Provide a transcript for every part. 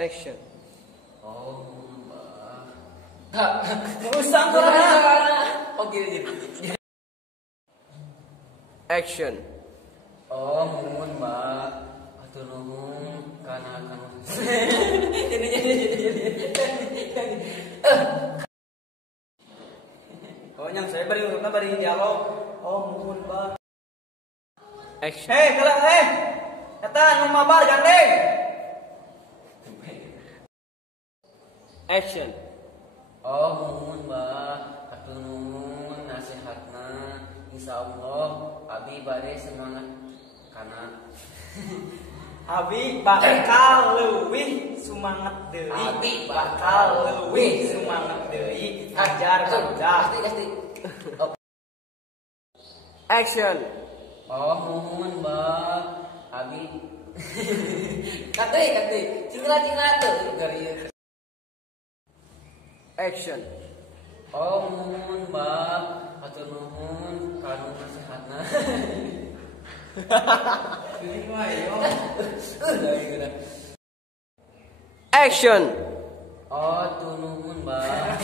Action. Oh, Mbak. Usang gua. Oh, gini. Action. Oh, mumun, Mbak. Atur nuhun kana Oh, yang saya beri urutna beri dialog. Oh, muhun, Mbak. Action. Hei, kelak hei. Eta nu mabar gandeng. Action. Oh, mumun, Mbak. Atur nuhun nasihatna. Insyaallah abi bade semangat kana Abi bakal leuwih sumanget deui. Abi bakal leuwih sumanget deui. Hajar budak. Pasti. Action. Oh, mumun, Mbak. Abi kate. Cingla tuh gari. Action. Oh, mumun, Mbak. Atur nuhun kanu nasihatna. Action. Oh, tunuhun, Mbak.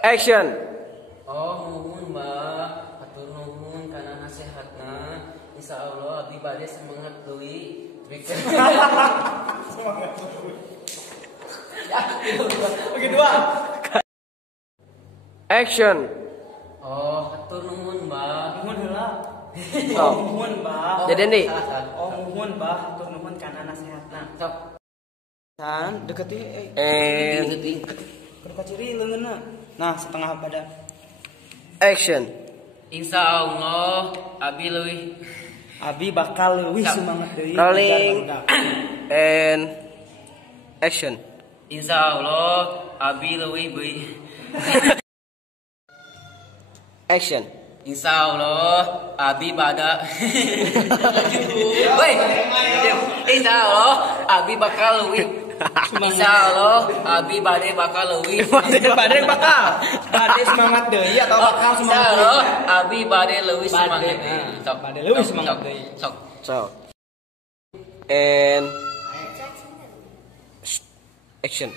Action. Oh, nuhun, Mbak. Atur nuhun kana nasihatna. Insyaallah abdi bade semangat deui. Oke, dua. Action. Oh, atur nuhun, Mbak. Muhun heula. Oh. Oh, muhun, Mbak. Jadi nih. Oh, muhun, Mbak. Atur nuhun kana nasihatna. Sok. San deketi And kudu kaciri leungeunna. Nah, setengah badan. action. Insyaallah abi leuwih. Abi bakal leuwih sumanget deui. Rolling. And action. Insyaallah abi leuwih beui. Action. Insyaallah abi bada. Woi. Insyaallah abi bakal leuwih. Insyaallah abi bade bakal leuwih. Bade bakal. Bade semangat deui atau bakal semangat deui? Insyaallah abi bade leuwih semangat deui. Sok. Bade leuwih semangat deui. Sok. So. And action.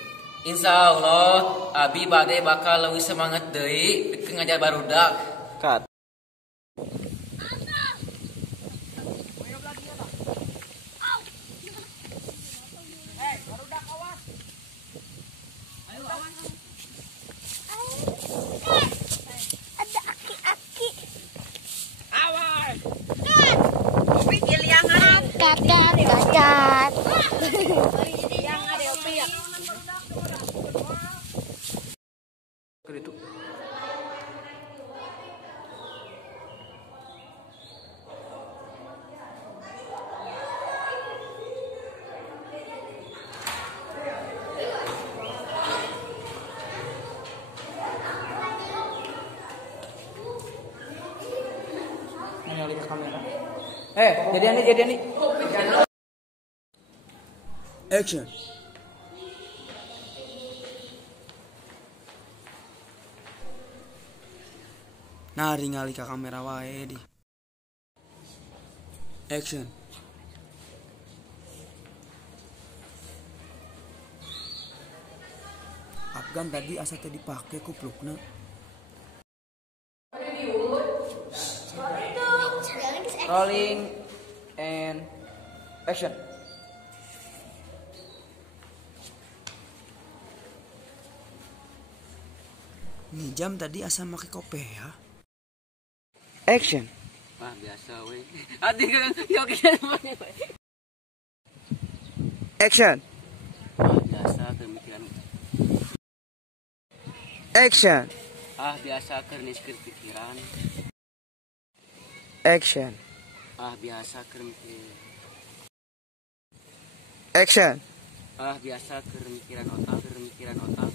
Insyaallah abi bade bakal leuwih semangat deui pikeun ngajar barudak. Cut. Ada aki-aki. Awas. Pikir yang kacat. Yang ada opi ya. Itu. Nyali ke kamera. Jadian nih. Action. Nah, ningali ke kamera wae di. Action. Afgan tadi asa teh dipake kuplukna. Rolling and action. Nih jam tadi asa make kopea. Action. Wah, biasa we. Adi kan yo kieu. Action. Biasa pemikiran. Action. Biasa keur niskeun pikiran. Action. Biasa keur mikir. Action. Biasa keur mikiran otak.